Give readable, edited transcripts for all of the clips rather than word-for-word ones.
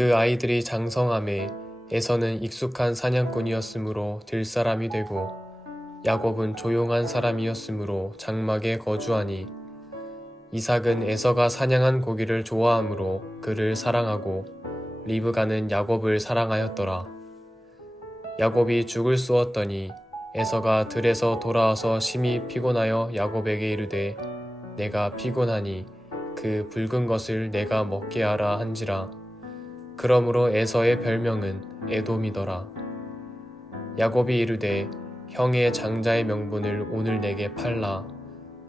그 아이들이 장성함에 에서는 익숙한 사냥꾼이었으므로 들사람이 되고 야곱은 조용한 사람이었으므로 장막에 거주하니 이삭은 에서가 사냥한 고기를 좋아하므로 그를 사랑하고 리브가는 야곱을 사랑하였더라. 야곱이 죽을 쑤었더니 에서가 들에서 돌아와서 심히 피곤하여 야곱에게 이르되 내가 피곤하니 그 붉은 것을 내가 먹게 하라 한지라. 그러므로 에서의 별명은 에돔이더라. 야곱이 이르되 형의 장자의 명분을 오늘 내게 팔라.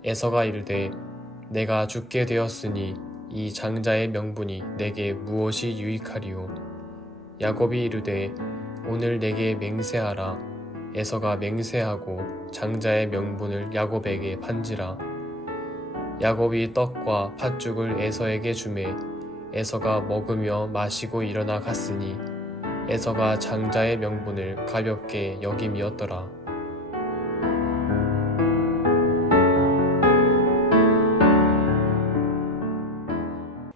에서가 이르되 내가 죽게 되었으니 이 장자의 명분이 내게 무엇이 유익하리요. 야곱이 이르되 오늘 내게 맹세하라. 에서가 맹세하고 장자의 명분을 야곱에게 판지라. 야곱이 떡과 팥죽을 에서에게 주매 에서가 먹으며 마시고 일어나 갔으니 에서가 장자의 명분을 가볍게 여김이었더라.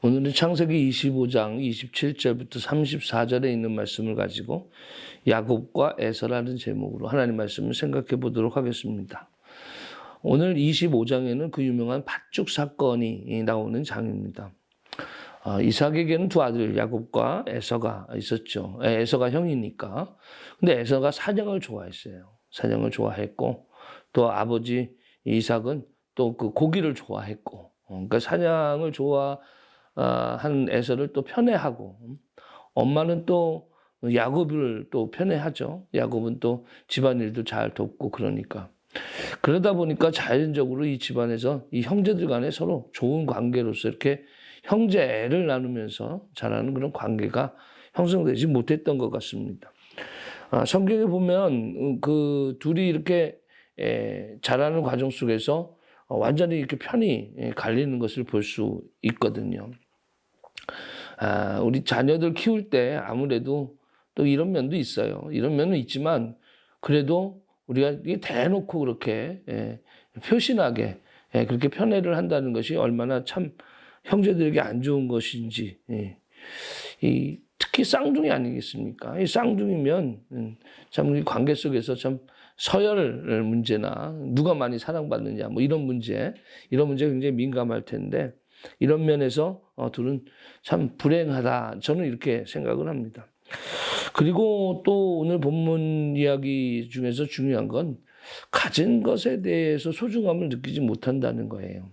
오늘은 창세기 25장 27절부터 34절에 있는 말씀을 가지고 야곱과 에서라는 제목으로 하나님 말씀을 생각해 보도록 하겠습니다. 오늘 25장에는 그 유명한 팥죽 사건이 나오는 장입니다. 이삭에게는 두 아들 야곱과 에서가 있었죠. 에서가 형이니까. 근데 에서가 사냥을 좋아했어요. 사냥을 좋아했고 또 아버지 이삭은 또 그 고기를 좋아했고 그러니까 사냥을 한 에서를 또 편애하고 엄마는 또 야곱을 또 편애하죠. 야곱은 또 집안일도 잘 돕고 그러니까. 그러다 보니까 자연적으로 이 집안에서 이 형제들 간에 서로 좋은 관계로서 이렇게 형제애를 나누면서 자라는 그런 관계가 형성되지 못했던 것 같습니다. 성경에 보면 그 둘이 이렇게 자라는 과정 속에서 완전히 이렇게 편이 갈리는 것을 볼 수 있거든요. 우리 자녀들 키울 때 아무래도 또 이런 면도 있어요. 이런 면은 있지만 그래도 우리가 대놓고 그렇게 표신하게 그렇게 편애를 한다는 것이 얼마나 참 형제들에게 안 좋은 것인지. 특히 쌍둥이 아니겠습니까? 이 쌍둥이면 참 우리 관계 속에서 참 서열 문제나 누가 많이 사랑받느냐 뭐 이런 문제 굉장히 민감할 텐데 이런 면에서 둘은 참 불행하다 저는 이렇게 생각을 합니다. 그리고 또 오늘 본문 이야기 중에서 중요한 건 가진 것에 대해서 소중함을 느끼지 못한다는 거예요.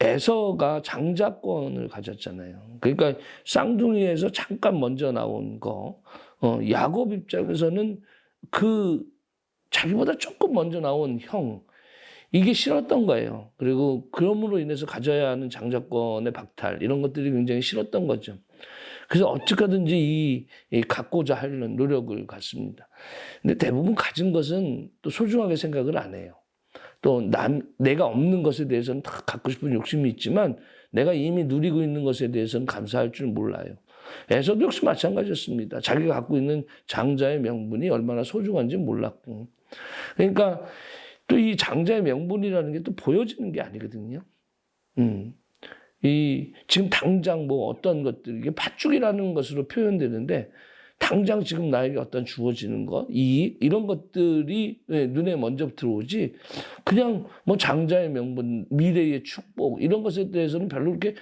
에서가 장자권을 가졌잖아요. 그러니까 쌍둥이에서 잠깐 먼저 나온 거, 야곱 입장에서는 그 자기보다 조금 먼저 나온 형, 이게 싫었던 거예요. 그리고 그럼으로 인해서 가져야 하는 장자권의 박탈, 이런 것들이 굉장히 싫었던 거죠. 그래서 어찌하든지 갖고자 하려는 노력을 갖습니다. 근데 대부분 가진 것은 또 소중하게 생각을 안 해요. 또 내가 없는 것에 대해서는 다 갖고 싶은 욕심이 있지만 내가 이미 누리고 있는 것에 대해서는 감사할 줄 몰라요. 에서도 역시 마찬가지였습니다. 자기가 갖고 있는 장자의 명분이 얼마나 소중한지 몰랐고. 그러니까 또 이 장자의 명분이라는 게 또 보여지는 게 아니거든요. 지금 당장 뭐 어떤 것들, 이게 팥죽이라는 것으로 표현되는데 당장 지금 나에게 어떤 주어지는 것, 이익, 이런 것들이 눈에 먼저 들어오지, 그냥 뭐 장자의 명분, 미래의 축복, 이런 것에 대해서는 별로 그렇게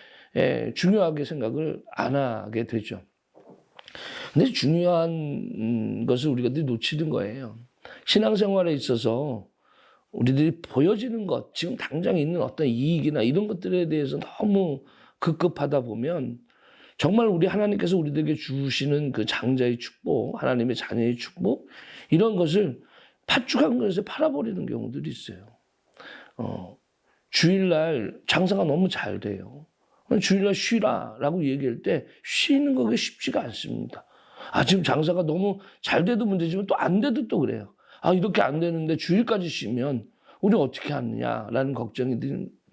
중요하게 생각을 안 하게 되죠. 근데 중요한 것을 우리가 놓치는 거예요. 신앙생활에 있어서 우리들이 보여지는 것, 지금 당장 있는 어떤 이익이나 이런 것들에 대해서 너무 급급하다 보면 정말 우리 하나님께서 우리들에게 주시는 그 장자의 축복, 하나님의 자녀의 축복, 이런 것을 팥죽한 것에 팔아버리는 경우들이 있어요. 주일날 장사가 너무 잘 돼요. 주일날 쉬라라고 얘기할 때 쉬는 거 쉽지가 않습니다. 지금 장사가 너무 잘 돼도 문제지만 또 안 돼도 또 그래요. 이렇게 안 되는데 주일까지 쉬면 우리 어떻게 하느냐라는 걱정이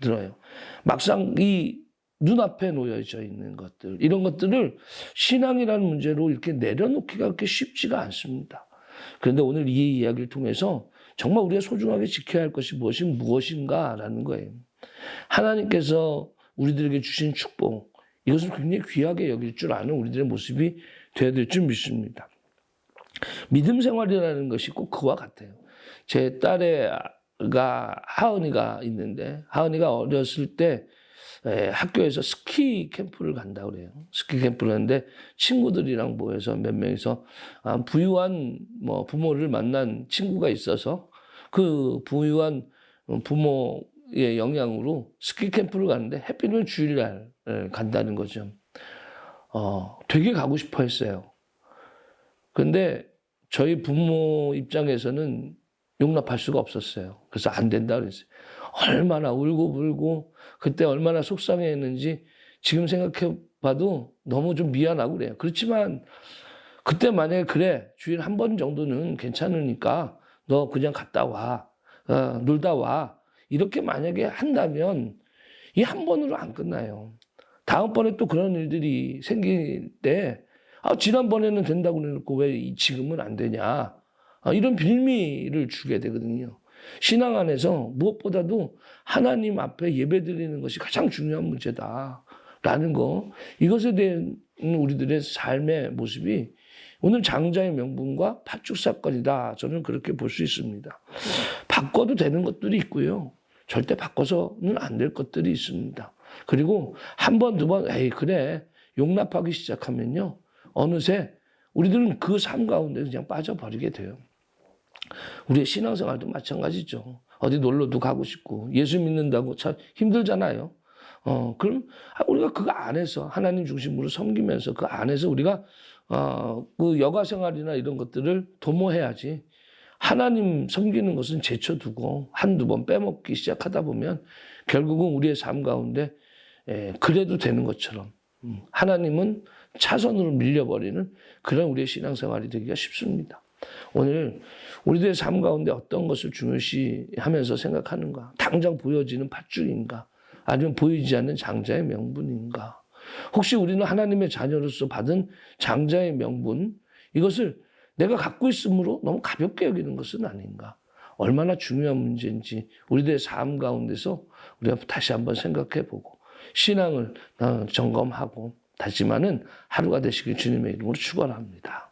들어요. 막상 이 눈앞에 놓여져 있는 것들, 이런 것들을 신앙이라는 문제로 이렇게 내려놓기가 그렇게 쉽지가 않습니다. 그런데 오늘 이 이야기를 통해서 정말 우리가 소중하게 지켜야 할 것이 무엇인가라는 거예요. 하나님께서 우리들에게 주신 축복, 이것을 굉장히 귀하게 여길 줄 아는 우리들의 모습이 되어야 될 줄 믿습니다. 믿음 생활이라는 것이 꼭 그와 같아요. 제 딸애가 하은이가 있는데 하은이가 어렸을 때 학교에서 스키 캠프를 간다고 그래요. 스키 캠프를 하는데 친구들이랑 모여서 몇 명이서 부유한 부모를 만난 친구가 있어서 그 부유한 부모의 영향으로 스키 캠프를 가는데 하필이면 주일날 간다는 거죠. 되게 가고 싶어 했어요. 그런데 저희 부모 입장에서는 용납할 수가 없었어요. 그래서 안 된다 그랬어요. 얼마나 울고 불고 그때 얼마나 속상해했는지 지금 생각해 봐도 너무 좀 미안하고 그래요. 그렇지만 그때 만약에 그래 주일 한 번 정도는 괜찮으니까 너 그냥 갔다 와 놀다 와 이렇게 만약에 한다면 이 한 번으로 안 끝나요. 다음번에 또 그런 일들이 생길 때 지난번에는 된다고 그래놓고 왜 지금은 안 되냐 이런 빌미를 주게 되거든요. 신앙 안에서 무엇보다도 하나님 앞에 예배드리는 것이 가장 중요한 문제다라는 거, 이것에 대한 우리들의 삶의 모습이 오늘 장자의 명분과 팥죽 사건이다. 저는 그렇게 볼 수 있습니다. 바꿔도 되는 것들이 있고요. 절대 바꿔서는 안 될 것들이 있습니다. 그리고 한 번, 두 번, 에이 그래 용납하기 시작하면요. 어느새 우리들은 그 삶 가운데 그냥 빠져버리게 돼요. 우리의 신앙생활도 마찬가지죠. 어디 놀러도 가고 싶고 예수 믿는다고 참 힘들잖아요. 그럼 우리가 그 안에서 하나님 중심으로 섬기면서 그 안에서 우리가 그 여가생활이나 이런 것들을 도모해야지. 하나님 섬기는 것은 제쳐두고 한두 번 빼먹기 시작하다 보면 결국은 우리의 삶 가운데 그래도 되는 것처럼 하나님은 차선으로 밀려버리는 그런 우리의 신앙생활이 되기가 쉽습니다. 오늘 우리들의 삶 가운데 어떤 것을 중요시하면서 생각하는가? 당장 보여지는 팥죽인가? 아니면 보이지 않는 장자의 명분인가? 혹시 우리는 하나님의 자녀로서 받은 장자의 명분, 이것을 내가 갖고 있으므로 너무 가볍게 여기는 것은 아닌가? 얼마나 중요한 문제인지 우리들의 삶 가운데서 우리가 다시 한번 생각해보고 신앙을 점검하고 다짐하는 하루가 되시길 주님의 이름으로 축원합니다.